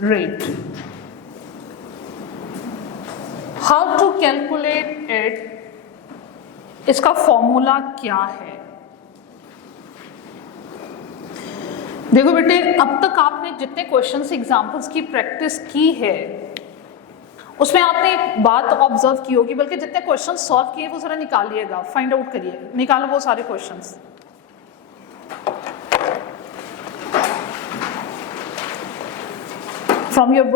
rate. How to calculate it? इसका formula क्या है? देखो बेटे, अब तक आपने जितने क्वेश्चंस एग्जांपल्स की प्रैक्टिस की है उसमें आपने एक बात ऑब्जर्व की होगी, बल्कि जितने क्वेश्चंस सॉल्व किए वो जरा निकालिएगा, फाइंड आउट करिए, निकालो वो सारे क्वेश्चंस। फ्रॉम योर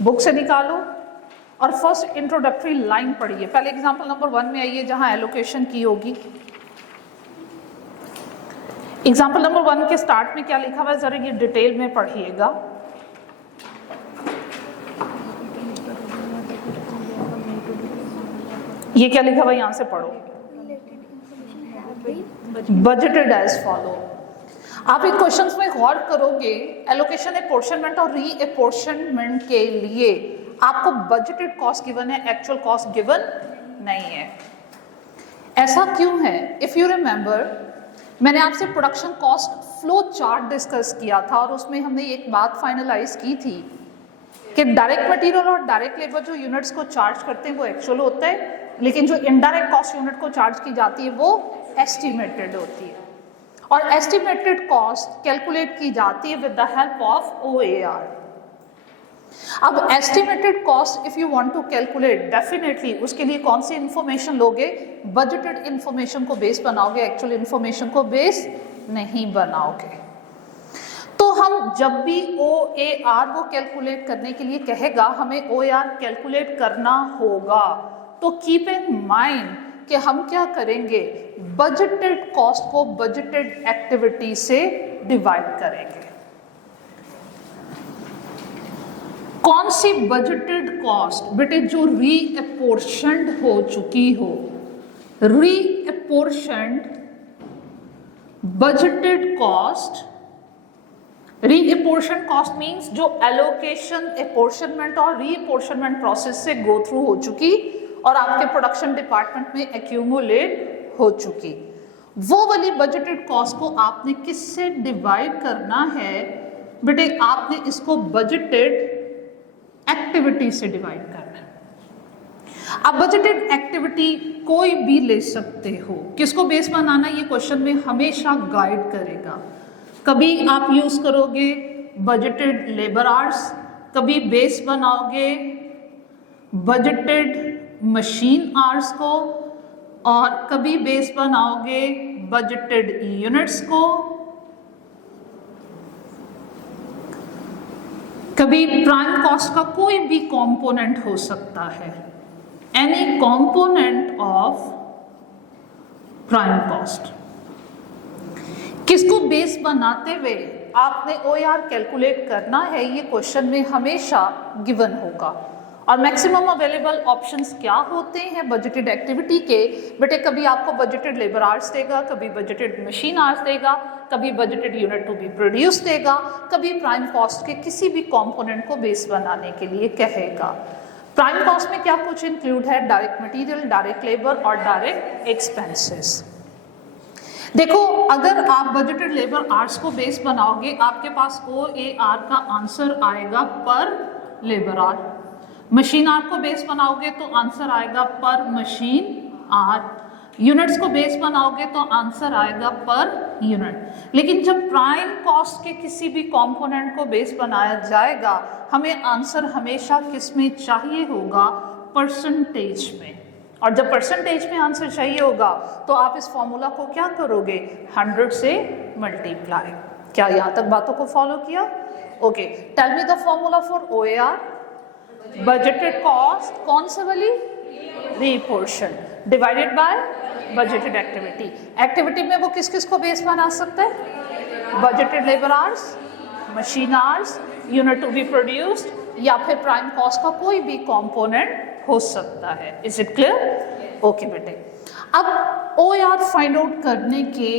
बुक से निकालो और फर्स्ट इंट्रोडक्टरी लाइन पढ़िए। पहले एग्जांपल नंबर 1 में आइए जहां एलोकेशन की होगी। एग्जांपल नंबर 1 के स्टार्ट में क्या लिखा हुआ है जरा ये डिटेल में पढ़िएगा। ये क्या लिखा हुआ यहां से पढ़ो, बजटेड एज फॉलो। आप इन क्वेश्चंस में गौर करोगे, एलोकेशन अपोर्शनमेंट और री अपोर्शनमेंट के लिए आपको बजटेड कॉस्ट गिवन है, एक्चुअल कॉस्ट गिवन नहीं है। ऐसा क्यों है? इफ यू रिमेंबर, मैंने आपसे production cost flow chart discuss किया था और उसमें हमने एक बात फाइनलाइज की थी कि डायरेक्ट मटेरियल और डायरेक्ट लेबर जो यूनिट्स को चार्ज करते हैं वो एक्चुअल होता है, लेकिन जो इनडायरेक्ट कॉस्ट यूनिट को चार्ज की जाती है वो एस्टिमेटेड होती है। और एस्टिमेटेड कॉस्ट कैलकुलेट की जाती है with the help of OAR। अब estimated cost if you want to calculate, definitely उसके लिए कौन सी इंफॉर्मेशन लोगे? बजटेड इंफॉर्मेशन को बेस बनाओगे, एक्चुअल इंफॉर्मेशन को बेस नहीं बनाओगे। तो हम जब भी OAR को कैलकुलेट करने के लिए कहेगा, हमें OAR कैलकुलेट करना होगा, तो कीप इन माइंड कि हम क्या करेंगे, बजटेड कॉस्ट को बजटेड एक्टिविटी से डिवाइड करेंगे। कौन सी बजटेड कॉस्ट बेटे? जो रीअपोर्शनड हो चुकी हो, रीअपोर्शनड बजटेड कॉस्ट। रीअपोर्शन कॉस्ट मींस जो एलोकेशन, अपोर्शनमेंट और रीअपोर्शनमेंट प्रोसेस से गो थ्रू हो चुकी और आपके प्रोडक्शन डिपार्टमेंट में एक्यूमुलेट हो चुकी, वो वाली बजटेड कॉस्ट को आपने किससे डिवाइड करना है बेटे? आपने इसको बजटेड एक्टिविटी से डिवाइड करना है। अब बजटेड एक्टिविटी कोई भी ले सकते हो, किसको बेस बनाना ये क्वेश्चन में हमेशा गाइड करेगा। कभी आप यूज करोगे बजटेड लेबर आवर्स, कभी बेस बनाओगे बजटेड मशीन आवर्स को, और कभी बेस बनाओगे बजटेड यूनिट्स को, कभी प्राइम कॉस्ट का कोई भी कंपोनेंट हो सकता है, any component of prime cost. किसको बेस बनाते हुए आपने OAR कैलकुलेट करना है, ये क्वेश्चन में हमेशा गिवन होगा। और मैक्सिमम अवेलेबल ऑप्शंस क्या होते हैं बजटेड एक्टिविटी के बेटे? कभी आपको बजटेड लेबर आवर्स देगा, कभी बजटेड मशीन आवर्स देगा, कभी budgeted unit to be produce देगा, कभी प्राइम कॉस्ट के किसी भी कंपोनेंट को बेस बनाने के लिए कहेगा। प्राइम कॉस्ट में क्या कुछ इंक्लूड है? डायरेक्ट मटेरियल, डायरेक्ट लेबर और डायरेक्ट एक्सपेंसेस। देखो, अगर आप बजटेड लेबर आवर्स को बेस बनाओगे, आपके पास OAR का आंसर आएगा पर लेबर आवर। मशीन आवर को बेस बनाओगे तो आंसर आएगा पर मशीन आवर। यूनिट्स को बेस बनाओगे तो आंसर आएगा पर यूनिट। लेकिन जब प्राइम कॉस्ट के किसी भी कंपोनेंट को बेस बनाया जाएगा, हमें आंसर हमेशा किस में चाहिए होगा? परसेंटेज में। और जब परसेंटेज में आंसर चाहिए होगा तो आप इस फॉर्मूला को क्या करोगे? 100 से मल्टीप्लाई। क्या यहां तक बातों को फॉलो किया? Okay, tell me the formula for OAR। Budgeted cost कौन सा वाली? Reapportion divided by budgeted activity. Activity में वो किस किस को बेस बना सकता है? Budgeted labour hours, machine hours, unit to be produced, या फिर प्राइम कॉस्ट का कोई भी कंपोनेंट हो सकता है। Is it clear? ओके बेटे, अब OAR फाइंड आउट करने के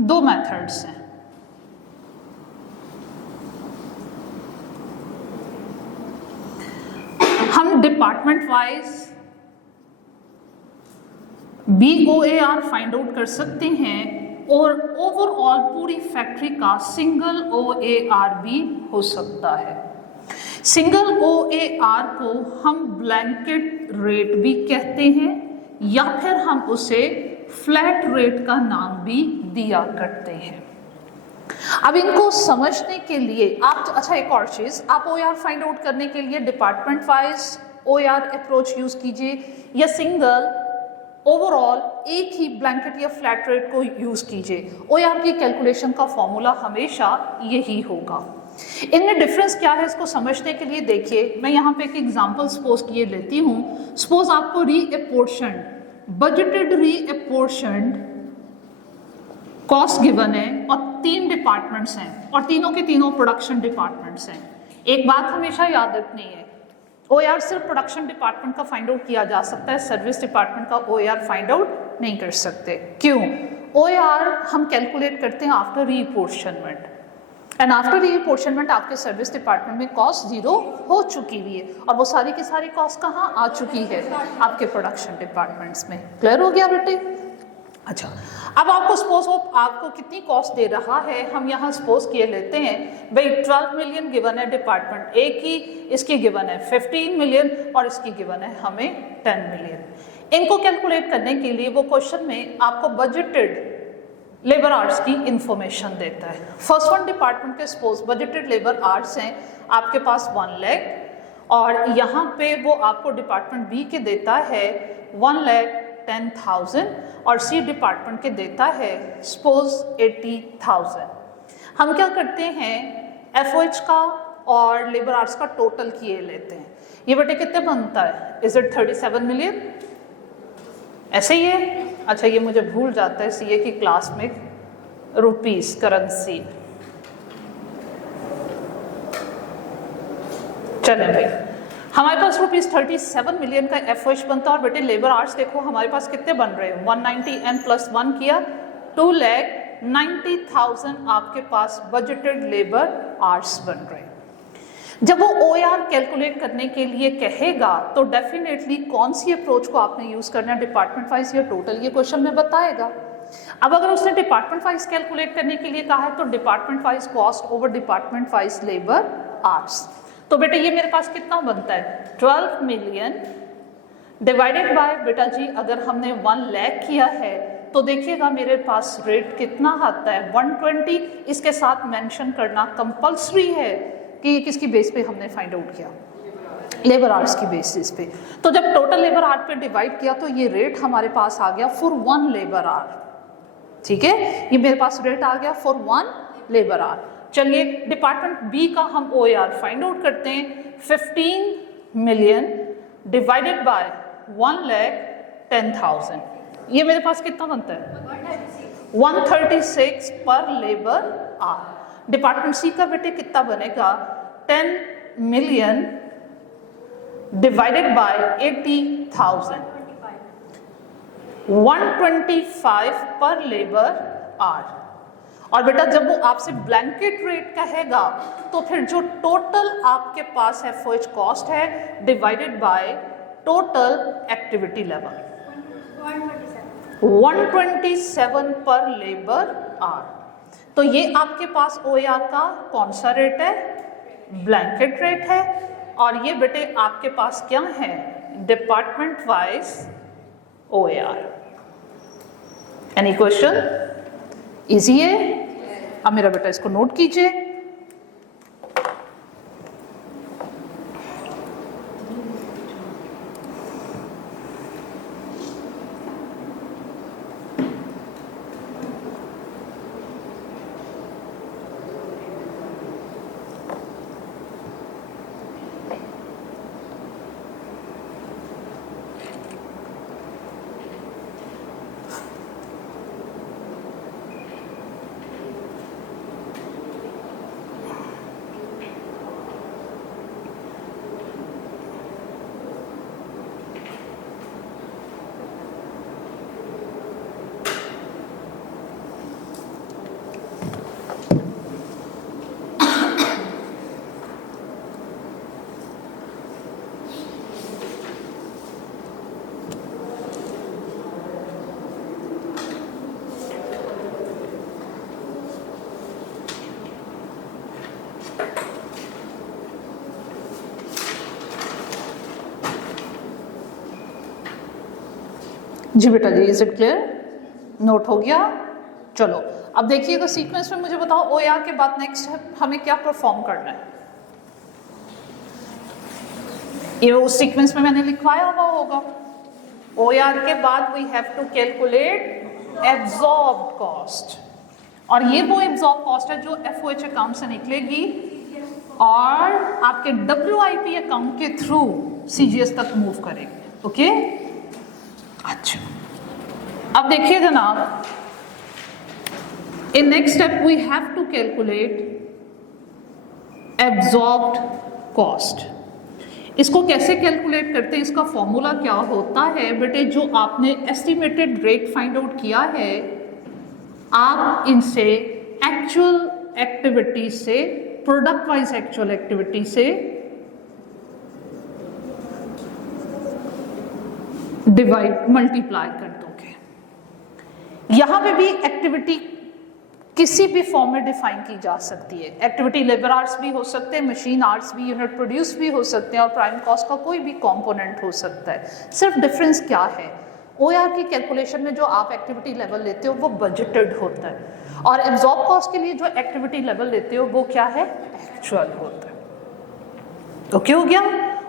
2 मेथड्स हैं। हम डिपार्टमेंट वाइज भी OAR फाइंड आउट कर सकते हैं, और ओवरऑल पूरी फैक्ट्री का सिंगल OAR भी हो सकता है। सिंगल OAR को हम ब्लैंकेट रेट भी कहते हैं या फिर हम उसे फ्लैट रेट का नाम भी दिया करते हैं। अब इनको समझने के लिए आप, अच्छा एक और चीज, आप OAR फाइंड आउट करने के लिए department wise OAR approach use कीजिए या सिंगल ओवरऑल एक ही ब्लैंकेट या फ्लैट रेट को यूज कीजिए। OAR की कैलकुलेशन का फॉर्मूला हमेशा यही होगा। इनमें डिफरेंस क्या है इसको समझने के लिए देखिए, मैं यहाँ पे एक एग्जांपल सपोज किए लेती हूँ। सपोज आपको रीअपोर्शनड, बजटेड रीअपोर्शनड कॉस्ट गिवन है और 3 डिपार्टमेंट्स हैं और तीनों के तीनों प्रोडक्शन डिपार्टमेंट्स हैं। एक बात हमेशा याद रखनी है, OAR सिर्फ प्रोडक्शन डिपार्टमेंट का फाइंड आउट किया जा सकता है, सर्विस डिपार्टमेंट का OAR फाइंड आउट नहीं कर सकते। क्यों? OAR हम कैलकुलेट करते हैं आफ्टर रीअपोर्शनमेंट, एंड आफ्टर रीअपोर्शनमेंट आपके सर्विस डिपार्टमेंट में कॉस्ट 0 हो चुकी हुई है और वो सारी की सारी कॉस्ट कहाँ आ चुकी है? आपके प्रोडक्शन डिपार्टमेंट्स में। क्लियर हो गया बेटे? अच्छा, अब आपको सपोज हो आपको कितनी कॉस्ट दे रहा है, हम यहाँ सपोज किए लेते हैं भाई 12 मिलियन गिवन है डिपार्टमेंट ए की, इसकी गिवन है 15 मिलियन और इसकी गिवन है हमें 10 मिलियन। इनको कैलकुलेट करने के लिए वो क्वेश्चन में आपको बजटेड लेबर आवर्स की इंफॉर्मेशन देता है। फर्स्ट वन डिपार्टमेंट के सपोज बजटेड लेबर आवर्स हैं आपके पास 1 लाख और यहाँ पे वो आपको डिपार्टमेंट बी के देता है 1,10,000 और सी डिपार्टमेंट के देता है सपोज 80,000। हम क्या करते हैं, FOH का और लेबर आवर्स का टोटल किए लेते हैं। ये बेटे कितने बनता है? Is it 37 million? ऐसे ही है? अच्छा, ये मुझे भूल जाता है CA की क्लास में रुपीस करेंसी। चलें भाई, हमारे पास ₹37 मिलियन का FOH बनता है और बेटे लेबर आवर्स देखो हमारे पास कितने बन रहे हैं, 190 n + 1 किया 2,90,000 आपके पास बजटेड लेबर आवर्स बन रहे हैं। जब वो OAR कैलकुलेट करने के लिए कहेगा तो डेफिनेटली कौन सी अप्रोच को आपने यूज करना है, डिपार्टमेंट वाइज या टोटल, ये क्वेश्चन में बताएगा। अब अगर उसने डिपार्टमेंट वाइज कैलकुलेट करने के लिए कहा है तो department wise cost over department wise labour hours. तो बेटा ये मेरे पास कितना बनता है, 12 मिलियन डिवाइडेड बाय, बेटा जी अगर हमने 1 लाख किया है तो देखिएगा मेरे पास रेट कितना आता है 120। इसके साथ मेंशन करना कंपल्सरी है कि किसकी बेस पे हमने फाइंड आउट किया, लेबर आवर्स की बेसिस पे। तो जब टोटल लेबर आवर पे डिवाइड किया तो ये रेट हमारे पास आ गया फॉर 1 लेबर आवर। ठीक है, ये मेरे पास रेट आ गया फॉर 1 लेबर आवर। चलिए डिपार्टमेंट बी का हम OAR फाइंड आउट करते हैं। 15 मिलियन डिवाइडेड बाय 1,10,000, ये मेरे पास कितना बनता है 136 पर लेबर आवर। डिपार्टमेंट सी का बेटे कितना बनेगा 10 मिलियन डिवाइडेड बाय 80,000, 125 पर लेबर आवर। और बेटा जब वो आपसे ब्लैंकेट रेट कहेगा तो फिर जो टोटल आपके पास FOH कॉस्ट है divided by total activity level 127 पर लेबर आवर। तो ये आपके पास OAR का कौन सा रेट है, ब्लैंकेट रेट है। और ये बेटे आपके पास क्या है, department wise OAR। Any question? Easy है? अब मेरा बेटा इसको नोट कीजिए। जी बेटा जी, इज इट क्लियर? नोट हो गया? चलो अब देखिएगा सीक्वेंस में, मुझे बताओ OAR के बाद नेक्स्ट हमें क्या परफॉर्म करना है। ये उस सीक्वेंस में मैंने लिखवाया हुआ होगा। OAR के बाद we have to calculate absorbed cost, और ये वो एब्जॉर्ब कॉस्ट है जो FOH अकाउंट से निकलेगी और आपके WIP अकाउंट के थ्रू CGS तक मूव करेगी। ओके, अच्छा अब देखिए जनाब, in next step we have to calculate absorbed cost. इसको कैसे कैलकुलेट करते हैं, इसका फॉर्मूला क्या होता है बेटे? जो आपने एस्टिमेटेड रेट फाइंड आउट किया है, आप इनसे एक्चुअल एक्टिविटी से, प्रोडक्ट वाइज एक्चुअल एक्टिविटी से डिवाइड, मल्टीप्लाई कर दोगे। यहां पे भी एक्टिविटी किसी भी फॉर्म में डिफाइन की जा सकती है। एक्टिविटी लेबर आवर्स भी हो सकते हैं, मशीन आवर्स भी, यूनिट प्रोड्यूस भी हो सकते हैं, और प्राइम कॉस्ट का कोई भी कंपोनेंट हो सकता है। सिर्फ डिफरेंस क्या है, OAR की कैलकुलेशन में जो आप एक्टिविटी लेवल लेते हो वो बजटेड होता है, और एब्जॉर्ब कॉस्ट के लिए जो एक्टिविटी लेवल लेते हो वो क्या है, एक्चुअल होता है। तो क्या हो गया,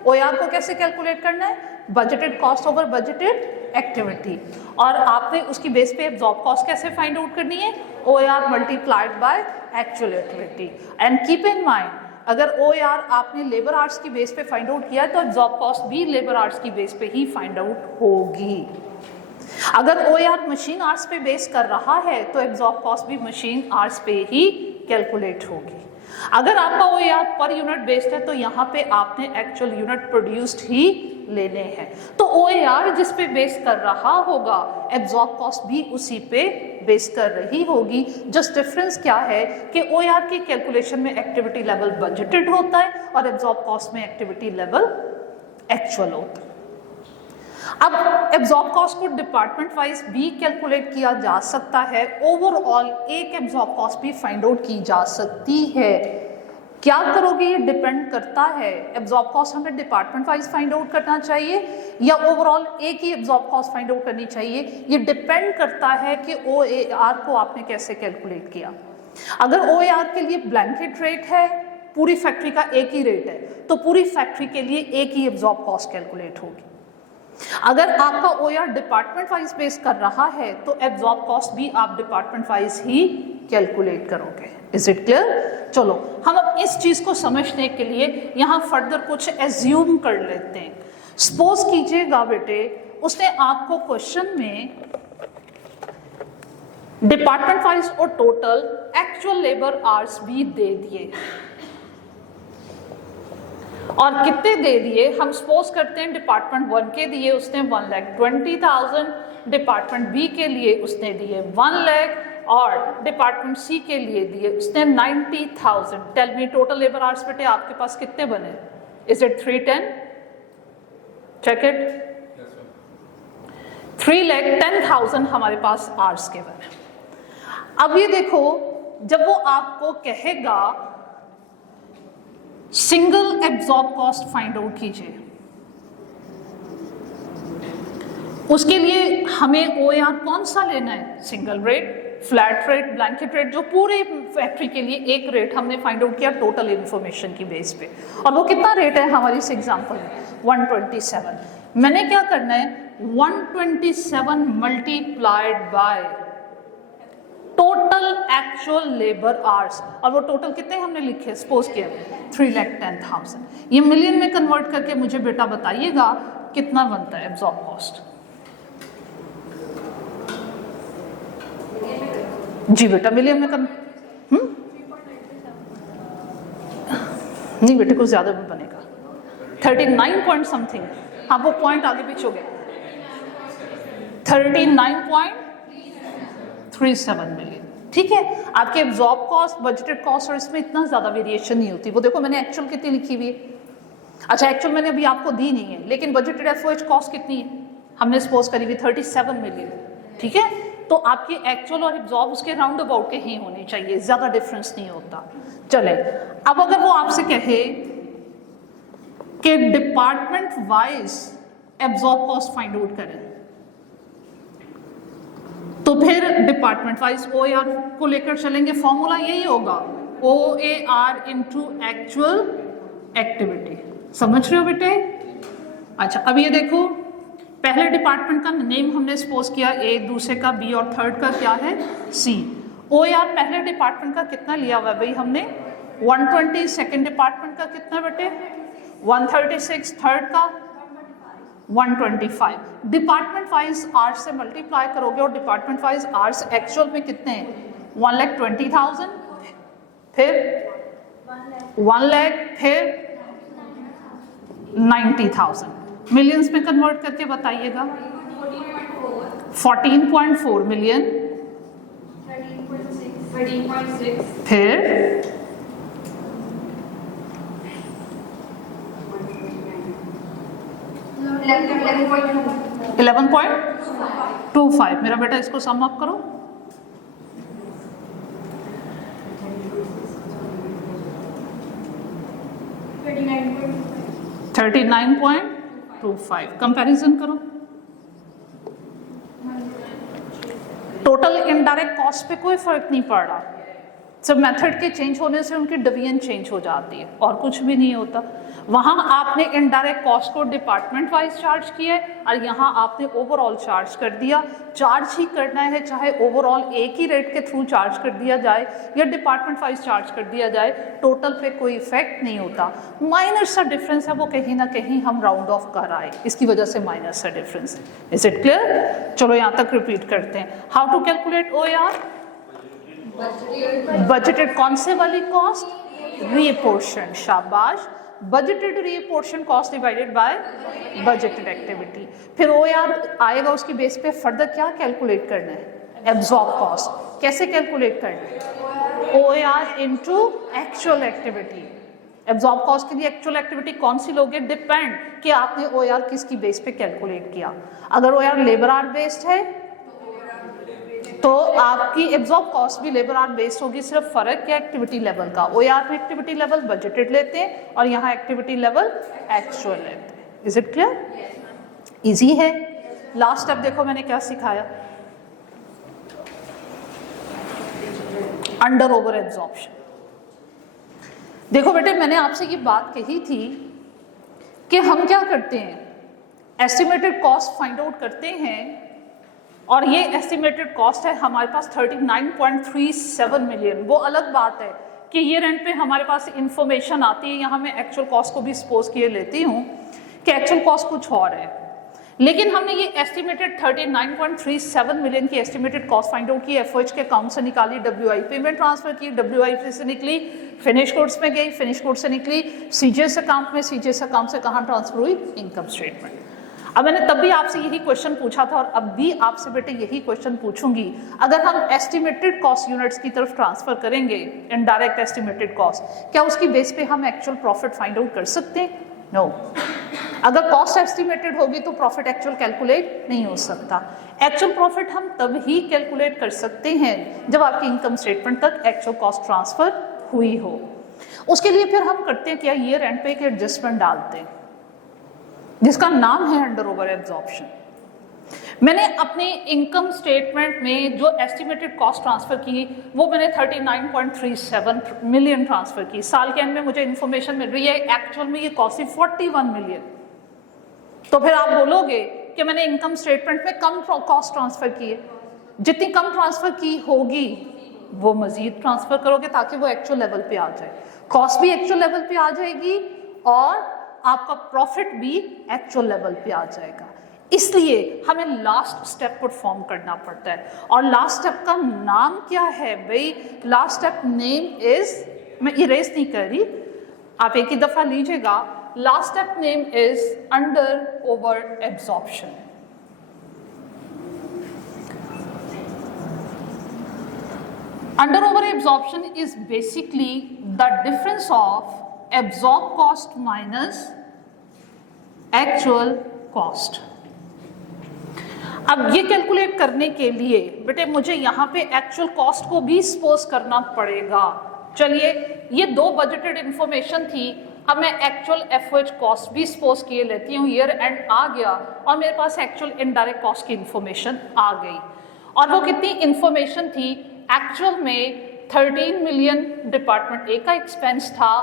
OAR को कैसे कैलकुलेट करना है, budgeted cost over budgeted activity, और आपने उसकी बेस पे एब्जॉर्ब कॉस्ट कैसे फाइंड आउट करनी है, OAR multiplied by actual activity. And keep in mind, अगर OAR आपने लेबर आवर्स की बेस पे फाइंड आउट किया है तो एब्जॉर्ब कॉस्ट भी लेबर आवर्स की बेस पे ही फाइंड आउट होगी। अगर OAR मशीन आवर्स पे बेस कर रहा है तो एब्जॉर्ब कॉस्ट भी मशीन आवर्स पे ही कैलकुलेट होगी। अगर आपका OAR पर यूनिट बेस्ड है तो यहाँ पे आपने एक्चुअल यूनिट प्रोड्यूस्ड ही लेने हैं। तो OAR जिस पे बेस कर रहा होगा, एब्जॉर्ब कॉस्ट भी उसी पे बेस कर रही होगी। जस्ट डिफरेंस क्या है कि OAR की कैलकुलेशन में एक्टिविटी लेवल बजटेड होता है और एब्जॉर्ब कॉस्ट में एक्टिविटी लेवल एक्चुअल होता है। अब एब्जॉर्ब कॉस्ट को डिपार्टमेंट वाइज भी कैलकुलेट किया जा सकता है, ओवरऑल एक एब्जॉर्ब कॉस्ट भी फाइंड आउट की जा सकती है। क्या करोगे ये डिपेंड करता है, एब्जॉर्ब कॉस्ट हमें डिपार्टमेंट वाइज फाइंड आउट करना चाहिए या ओवरऑल एक ही एब्जॉर्ब कॉस्ट फाइंड आउट करनी चाहिए। ये डिपेंड करता है कि OAR को आपने कैसे कैलकुलेट किया। अगर OAR के लिए ब्लैंकेट रेट है, पूरी फैक्ट्री का एक ही रेट है, तो पूरी फैक्ट्री के लिए एक ही एब्जॉर्ब कॉस्ट कैलकुलेट होगी। अगर आपका OAR डिपार्टमेंट वाइज बेस कर रहा है तो एब्जॉर्ब कॉस्ट भी आप डिपार्टमेंट वाइज ही कैलकुलेट करोगे। Is it clear? चलो हम अब इस चीज को समझने के लिए यहाँ फर्दर कुछ एज्यूम कर लेते हैं। सपोज कीजिएगा बेटे, उसने आपको क्वेश्चन में डिपार्टमेंट वाइज और टोटल एक्चुअल लेबर आवर्स भी दे दिए, और कितने दे दिए, हम सपोज करते हैं डिपार्टमेंट 1 के दिए उसने 1,20,000, डिपार्टमेंट B के लिए उसने दिए 1 लाख, और डिपार्टमेंट C के लिए दिए उसने 90,000। Tell me total labour hours बेटे आपके पास कितने बने? Is it 310? Check it. 3,10,000 हमारे पास आवर्स के बने। अब ये देखो, जब वो आपको कहेगा single absorb cost find out कीजिए, उसके लिए हमें OAR कौन सा लेना है, single rate, flat rate, blanket rate, जो पूरे फैक्ट्री के लिए एक रेट हमने फाइंड आउट किया टोटल इंफॉर्मेशन की बेस पे, और वो कितना रेट है हमारी इस एग्जांपल में 127। मैंने क्या करना है, 127 multiplied by total actual labour hours, और वो टोटल कितने हमने लिखे, सपोज किया 3,10,000। ये मिलियन में कन्वर्ट करके मुझे बेटा बताइएगा कितना बनता है एब्जॉर्ब कॉस्ट। जी बेटा मिलियन में नहीं बेटे, कुछ ज्यादा भी बनेगा, 39 पॉइंट समथिंग। हाँ वो पॉइंट आगे पीछे हो गया, 39.37 मिलियन। ठीक है, आपके एब्जॉर्ब कॉस्ट, बजटेड कॉस्ट और इसमें इतना ज्यादा वेरिएशन नहीं होती। वो देखो मैंने एक्चुअल कितनी लिखी हुई है, अच्छा एक्चुअल मैंने अभी आपको दी नहीं है, लेकिन बजटेड FOH कॉस्ट कितनी है हमने सपोज करी हुई 37 मिलियन। ठीक है, तो आपकी एक्चुअल और एब्जॉर्ब उसके राउंड अबाउट के ही होनी चाहिए, ज्यादा डिफरेंस नहीं होता। चले, अब अगर वो आपसे कहे कि department wise absorb cost find out करें, तो फिर डिपार्टमेंट वाइज OAR को लेकर चलेंगे, फॉर्मूला यही होगा OAR इंटू एक्चुअल एक्टिविटी। समझ रहे हो बेटे? अच्छा, अब ये देखो, पहले डिपार्टमेंट का नेम हमने सपोज किया A, दूसरे का B और थर्ड का क्या है C। OAR पहले डिपार्टमेंट का कितना लिया हुआ है भाई हमने 120, सेकेंड डिपार्टमेंट का कितना बेटे 136, थर्ड का 125। डिपार्टमेंट वाइज आवर्स से मल्टीप्लाई करोगे और डिपार्टमेंट वाइज आवर्स एक्चुअल में कितने हैं 1,20,000, फिर 1 लाख, फिर 90,000। मिलियंस में कन्वर्ट करके बताइएगा। 14.4 मिलियन, 13.6, फिर 11.25। मेरा बेटा इसको सम अप करो। 39.25। कंपैरिजन करो। टोटल इनडायरेक्ट कॉस्ट पे कोई फर्क नहीं पड़ रहा, सब मेथड के चेंज होने से उनकी डिवीजन चेंज हो जाती है और कुछ भी नहीं होता। वहां आपने इनडायरेक्ट कॉस्ट को डिपार्टमेंट वाइज चार्ज किया है और यहाँ आपने ओवरऑल चार्ज कर दिया। चार्ज ही करना है, चाहे ओवरऑल एक ही रेट के थ्रू चार्ज कर दिया जाए या डिपार्टमेंट वाइज चार्ज कर दिया जाए, टोटल पे कोई इफेक्ट नहीं होता। माइनर सा डिफरेंस है, वो कहीं ना कहीं हम राउंड ऑफ कर आए, इसकी वजह से माइनर सा डिफरेंस है। Is it clear? चलो यहाँ तक रिपीट करते हैं। How to calculate OAR? Budgeted कौन से वाली कॉस्ट? रीपोर्शन। शाबाश। Budgeted reapportion cost divided by budgeted activity. फिर OAR आएगा, उसकी बेस पे फर्दर क्या कैलकुलेट करना है? Absorb cost. कैसे कैलकुलेट करना है? OAR into actual activity. Absorb cost के लिए एक्चुअल एक्टिविटी कौन सी लोगे? डिपेंड कि आपने OAR किसकी बेस पे कैलकुलेट किया। अगर OAR लेबर आवर बेस्ड है तो आपकी एब्जॉर्ब कॉस्ट भी लेबर आवर बेस्ड होगी, सिर्फ फर्क क्या एक्टिविटी लेवल का। OAR में एक्टिविटी लेवल बजटेड लेते हैं और यहाँ एक्टिविटी लेवल एक्चुअल लेते हैं। Is it clear? इजी है। लास्ट स्टेप देखो मैंने क्या सिखाया, अंडर ओवर एब्जॉर्प्शन। देखो बेटे, मैंने आपसे ये बात कही थी कि हम क्या करते हैं, एस्टिमेटेड कॉस्ट फाइंड आउट करते हैं और ये एस्टिमेटेड कॉस्ट है हमारे पास 39.37 मिलियन। वो अलग बात है कि ईयर एंड पे हमारे पास इंफॉर्मेशन आती है, यहाँ मैं एक्चुअल कॉस्ट को भी सपोज किए लेती हूँ कि एक्चुअल कॉस्ट कुछ और है, लेकिन हमने ये एस्टिमेटेड 39.37 मिलियन की एस्टिमेटेड कॉस्ट फाइंड आउट की, FOH के अकाउंट से निकाली, WIP में ट्रांसफर की, WIP से निकली फिनिश गुड्स में गई, फिनिश गुड्स से निकली CGS अकाउंट में, CGS अकाउंट से कहाँ ट्रांसफर हुई? Income statement. अब मैंने तब भी आपसे यही क्वेश्चन पूछा था और अब भी आपसे बेटे यही क्वेश्चन पूछूंगी, अगर हम एस्टिमेटेड कॉस्ट यूनिट्स की तरफ ट्रांसफर करेंगे, इनडायरेक्ट एस्टिमेटेड कॉस्ट, क्या उसकी बेस पे हम एक्चुअल प्रॉफिट फाइंड आउट कर सकते हैं? नो। अगर कॉस्ट एस्टिमेटेड होगी तो प्रॉफिट एक्चुअल कैलकुलेट नहीं हो सकता। एक्चुअल प्रॉफिट हम तब ही कैलकुलेट कर सकते हैं जब आपकी इनकम स्टेटमेंट तक एक्चुअल कॉस्ट ट्रांसफर हुई हो। उसके लिए फिर हम करते हैं क्या, ईयर एंड पे एक एडजस्टमेंट डालते हैं जिसका नाम है अंडर ओवर एब्जॉर्प्शन। मैंने अपने इनकम स्टेटमेंट में जो एस्टिमेटेड कॉस्ट ट्रांसफर की वो मैंने 39.37 मिलियन ट्रांसफर की। साल के एंड में मुझे इन्फॉर्मेशन मिल रही है एक्चुअल में ये कॉस्ट थी 41 मिलियन। तो फिर आप बोलोगे कि मैंने इनकम स्टेटमेंट में कम कॉस्ट ट्रांसफर की है, जितनी कम ट्रांसफर की होगी वो मजीद ट्रांसफर करोगे ताकि वो एक्चुअल लेवल पे आ जाए, कॉस्ट भी एक्चुअल लेवल पे आ जाएगी और आपका प्रॉफिट भी एक्चुअल लेवल पे आ जाएगा। इसलिए हमें लास्ट स्टेप परफॉर्म करना पड़ता है और लास्ट स्टेप का नाम क्या है भाई? लास्ट स्टेप नेम इज, मैं इरेज नहीं कर रही, आप एक ही दफा लीजिएगा। Last step name is under over absorption. Under over absorption is basically the difference of absorbed cost minus actual cost. अब ये कैलकुलेट करने के लिए बेटे मुझे यहाँ पे एक्चुअल कॉस्ट को भी सपोज करना पड़ेगा। चलिए, ये दो बजटेड इंफॉर्मेशन थी, अब मैं एक्चुअल FOH कॉस्ट भी सपोज किए लेती हूँ। ईयर एंड आ गया और मेरे पास एक्चुअल इनडायरेक्ट कॉस्ट की इंफॉर्मेशन आ गई और वो कितनी इंफॉर्मेशन थी, एक्चुअल में 13 मिलियन डिपार्टमेंट ए का एक्सपेंस था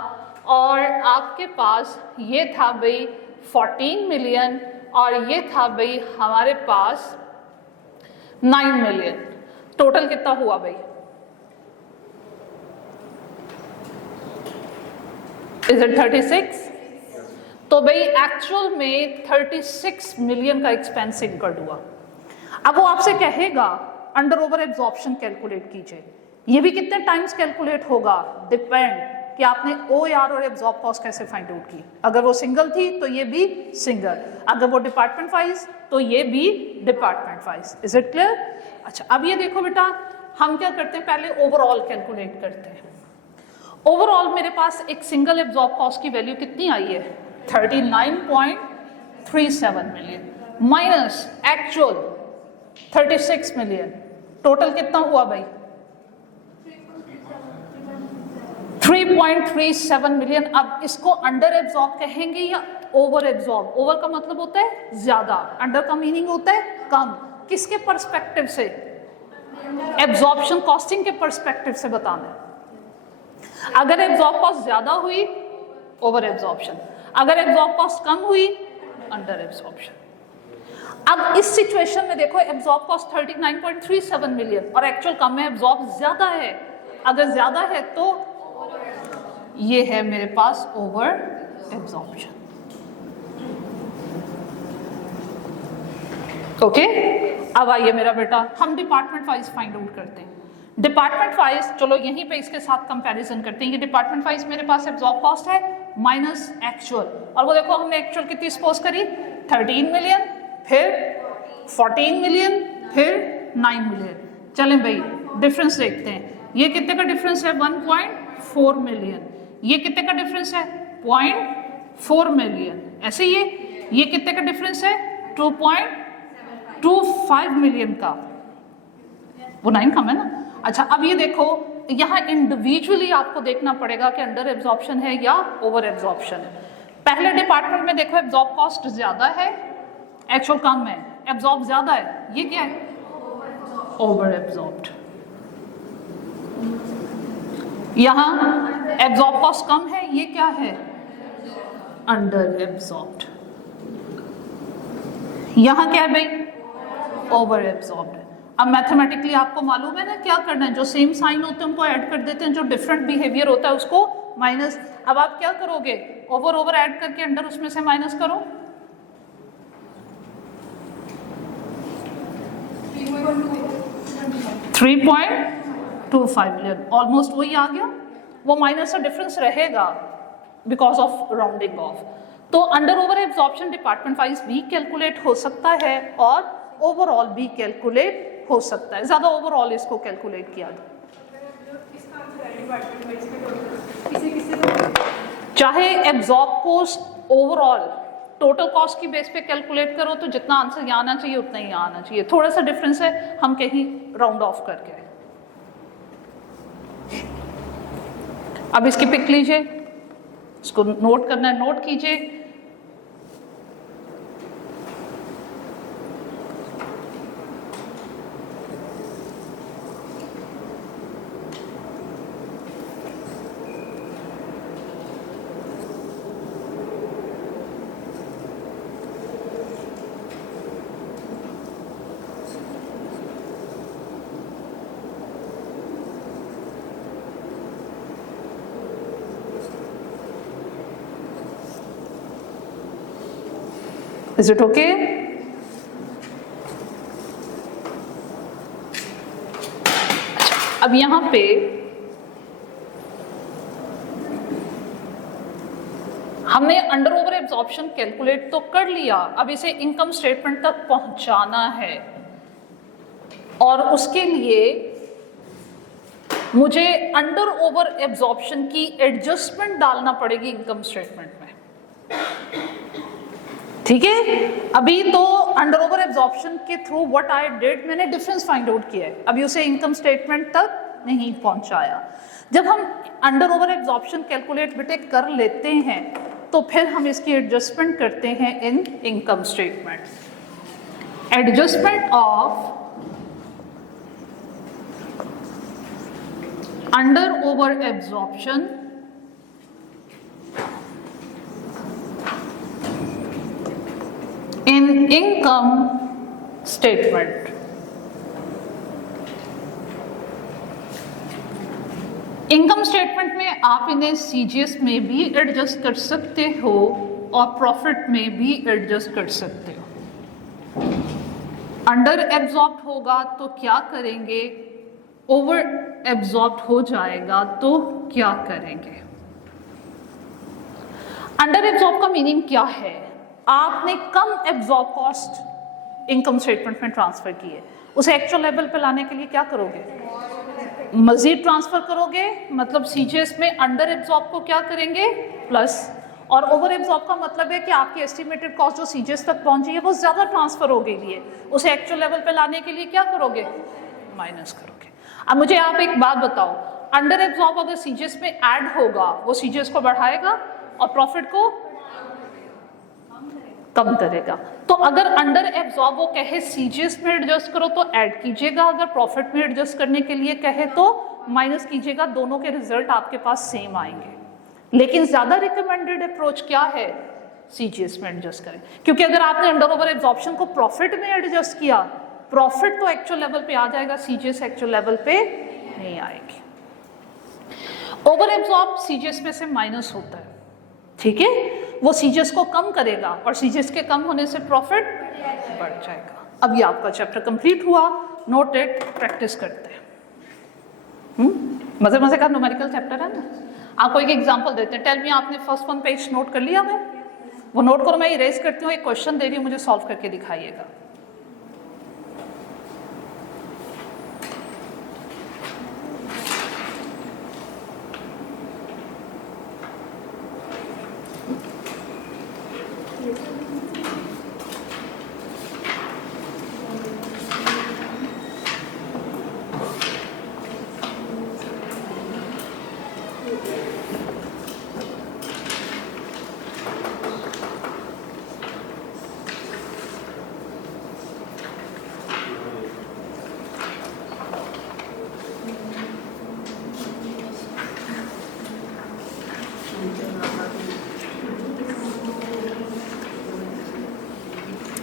और आपके पास ये था भाई 14 मिलियन और ये था भाई हमारे पास 9 मिलियन। टोटल कितना हुआ भाई? Is it 36? तो भाई एक्चुअल में 36 मिलियन का एक्सपेंस इनकर्ड हुआ। अब वो आपसे कहेगा अंडर ओवर एब्जॉर्प्शन कैलकुलेट कीजिए, ये भी कितने टाइम्स कैलकुलेट होगा, डिपेंड कि आपने OAR और एब्जॉर्ब कॉस्ट कैसे फाइंड आउट की। अगर वो सिंगल थी तो ये भी सिंगल, अगर वो डिपार्टमेंट वाइज तो ये भी department wise. Is it clear? अच्छा, अब ये देखो बेटा, हम क्या करते हैं, पहले ओवरऑल कैलकुलेट करते हैं। ओवरऑल मेरे पास एक सिंगल एब्जॉर्ब कॉस्ट की वैल्यू कितनी आई है, 39.37 million minus actual 36 million, total कितना हुआ भाई? 3.37 मिलियन। अब इसको अंडर एब्जॉर्ब कहेंगे या ओवर एब्जॉर्ब? ओवर का मतलब होता है ज्यादा, अंडर का मीनिंग होता है कम। किसके पर्सपेक्टिव से? एब्जॉर्प्शन कॉस्टिंग के पर्सपेक्टिव से बताना है। अगर एब्जॉर्ब कॉस्ट ज्यादा हुई ओवर एब्जॉर्प्शन, अगर एब्जॉर्ब कॉस्ट कम हुई अंडर एब्जॉर्प्शन। अब इस सिचुएशन में देखो, एब्जॉर्ब कॉस्ट 39.37 मिलियन और एक्चुअल कम है, एब्जॉर्ब ज्यादा है। अगर ज्यादा है तो ये है मेरे पास ओवर एब्जॉर्प्शन। ओके, अब आइए मेरा बेटा, हम डिपार्टमेंट वाइज फाइंड आउट करते हैं। डिपार्टमेंट वाइज चलो यहीं पे इसके साथ कंपैरिजन करते हैं। ये डिपार्टमेंट वाइज मेरे पास एब्जॉर्ब कॉस्ट है माइनस एक्चुअल, और वो देखो हमने एक्चुअल कितनी सपोज करी, 13 मिलियन, फिर 14 मिलियन, फिर 9 मिलियन। चलें भाई डिफरेंस देखते हैं। ये कितने का डिफरेंस है? 1.4 मिलियन। ये कितने का डिफरेंस है? 0.4 मिलियन। ऐसे ये कितने का डिफरेंस है? 2.25 मिलियन का। वो 9 कम है ना। अच्छा, अब ये देखो, यहाँ इंडिविजुअली आपको देखना पड़ेगा कि अंडर एब्जॉर्प्शन है या ओवर एब्जॉर्प्शन है। पहले डिपार्टमेंट में देखो एब्जॉर्ब कॉस्ट ज्यादा है, एक्चुअल कम है, एब्जॉर्ब ज्यादा है, ये क्या है? Over absorbed. यहाँ एब्जॉर्ब कॉस्ट कम है, ये क्या है? Under absorbed. यहाँ क्या है भाई? Over absorbed. अब मैथमेटिकली आपको मालूम है ना क्या करना है, जो सेम साइन होते हैं उनको ऐड कर देते हैं, जो डिफरेंट बिहेवियर होता है उसको माइनस। अब आप क्या करोगे? ओवर ओवर ऐड करके अंडर उसमें से माइनस करो। 3.25 मिलियन, ऑलमोस्ट वही आ गया। वो माइनस का डिफरेंस रहेगा बिकॉज ऑफ राउंडिंग ऑफ। तो under over absorption department wise भी कैलकुलेट हो सकता है और ओवरऑल भी कैलकुलेट हो सकता है। ज्यादा ओवरऑल इसको कैलकुलेट किया जाए, चाहे absorb cost overall total cost की बेस पे कैलकुलेट करो तो जितना आंसर यहाँ आना चाहिए उतना ही आना चाहिए। थोड़ा सा डिफरेंस है, हम कहीं राउंड ऑफ करके। अब इसकी पिक लीजिए, इसको नोट करना है, नोट कीजिए। Is it okay? अब यहां पे हमने अंडर ओवर एब्जॉर्प्शन कैलकुलेट तो कर लिया, अब इसे इनकम स्टेटमेंट तक पहुंचाना है और उसके लिए मुझे अंडर ओवर एब्जॉर्प्शन की एडजस्टमेंट डालना पड़ेगी इनकम स्टेटमेंट में। ठीक है, अभी तो अंडर ओवर एब्जॉर्प्शन के थ्रू व्हाट आई डिड, मैंने डिफरेंस फाइंड आउट किया है, अभी उसे इनकम स्टेटमेंट तक नहीं पहुंचाया। जब हम अंडर ओवर एब्जॉर्प्शन कैलकुलेट बेटे कर लेते हैं तो फिर हम इसकी एडजस्टमेंट करते हैं इन income statement. Adjustment of under over absorption in income statement. Income statement में आप इन्हें सीजीएस में भी एडजस्ट कर सकते हो और प्रॉफिट में भी एडजस्ट कर सकते हो। अंडर एब्जॉर्ब होगा तो क्या करेंगे, ओवर एब्जॉर्ब हो जाएगा तो क्या करेंगे। अंडर एब्जॉर्ब का मीनिंग क्या है, आपने कम एब्जॉर्ब कॉस्ट इनकम स्टेटमेंट में ट्रांसफर की है, उसे एक्चुअल लेवल पे लाने के लिए क्या करोगे, मजीद ट्रांसफर करोगे। मतलब सीजीएस में अंडर एब्जॉर्ब को क्या करेंगे, प्लस, और ओवर एब्जॉर्ब का मतलब है कि आपकी एस्टिमेटेड कॉस्ट जो सीजीएस तक पहुंची है वो ज्यादा ट्रांसफर हो गई है, उसे एक्चुअल लेवल पे लाने के लिए क्या करोगे, माइनस करोगे। अब मुझे आप एक बात बताओ, अंडर एब्जॉर्ब अगर सीजीएस में ऐड होगा वो सीजीएस को बढ़ाएगा और प्रॉफिट को कम करेगा। तो अगर अंडर एब्जॉर्ब वो कहे सीजीएस में एडजस्ट करो तो ऐड कीजिएगा, अगर प्रॉफिट में एडजस्ट करने के लिए कहे तो माइनस कीजिएगा, दोनों के रिजल्ट आपके पास सेम आएंगे। लेकिन ज्यादा रिकमेंडेड अप्रोच क्या है, सीजीएस में एडजस्ट करें, क्योंकि अगर आपने अंडर ओवर एब्जॉर्प्शन को प्रॉफिट में एडजस्ट किया, प्रॉफिट तो एक्चुअल लेवल पे आ जाएगा, सीजीएस एक्चुअल लेवल पे नहीं आएगी। ओवर एब्जॉर्ब सीजीएस में से माइनस होता है, ठीक है, वो सीजीएस को कम करेगा और सीजीएस के कम होने से प्रॉफिट बढ़ जाएगा। अब ये आपका चैप्टर कंप्लीट हुआ, नोट इट, प्रैक्टिस करते हैं। मजे मजे का न्यूमेरिकल चैप्टर है ना। आपको एक एग्जांपल देते हैं, टेल मी आपने फर्स्ट 1 पेज नोट कर लिया, मैं वो नोट करो, मैं इरेज करती हूँ, एक क्वेश्चन दे रही हूँ, मुझे सॉल्व करके दिखाइएगा।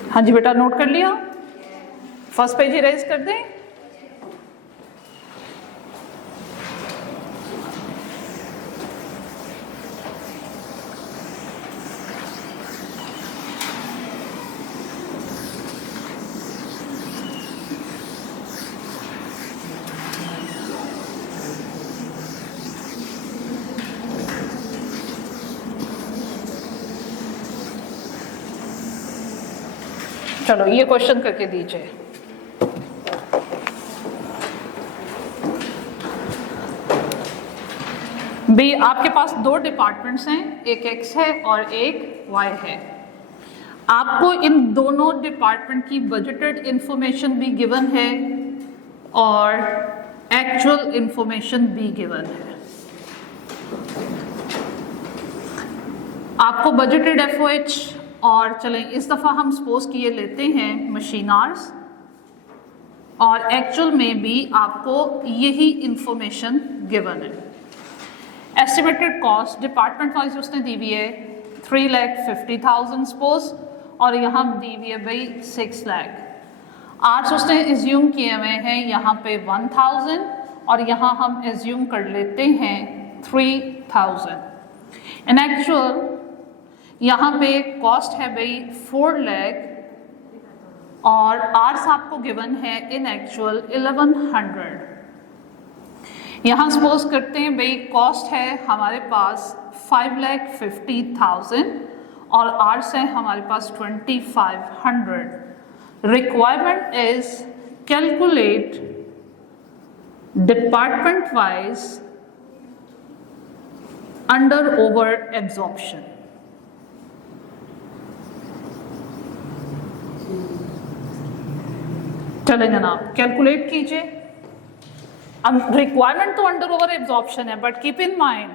हाँ जी बेटा, नोट कर लिया, फर्स्ट पेज इरेज कर दें। चलो ये क्वेश्चन करके दीजिए। बी, आपके पास दो डिपार्टमेंट्स हैं, एक एक्स है और एक वाई है। आपको इन दोनों डिपार्टमेंट की बजटेड इंफॉर्मेशन भी गिवन है और एक्चुअल इंफॉर्मेशन भी गिवन है। आपको बजटेड एफओएच और चलें इस दफ़ा हम सपोज किए लेते हैं मशीन आवर्स, और एक्चुअल में भी आपको यही इंफॉर्मेशन गिवन है। एस्टिमेटेड कॉस्ट डिपार्टमेंट वाइज उसने दी हुई है 3,50,000 सपोज, और यहाँ दी हुई है भाई 6 लाख। आर्ट्स उसने एज्यूम किए हुए हैं यहाँ पे 1,000 और यहाँ हम एज्यूम कर लेते हैं 3,000। इन एक्चुअल यहाँ पे कॉस्ट है भाई 4 लाख और आर्स आपको गिवन है इन एक्चुअल 1100। यहाँ सपोज करते हैं भाई कॉस्ट है हमारे पास 5,50,000 और आर्स है हमारे पास 2,500। Requirement is calculate department wise under over absorption. चलें जनाब, कैलकुलेट कीजिए। अब रिक्वायरमेंट तो अंडर ओवर एब्जॉर्प्शन है, बट कीप इन माइंड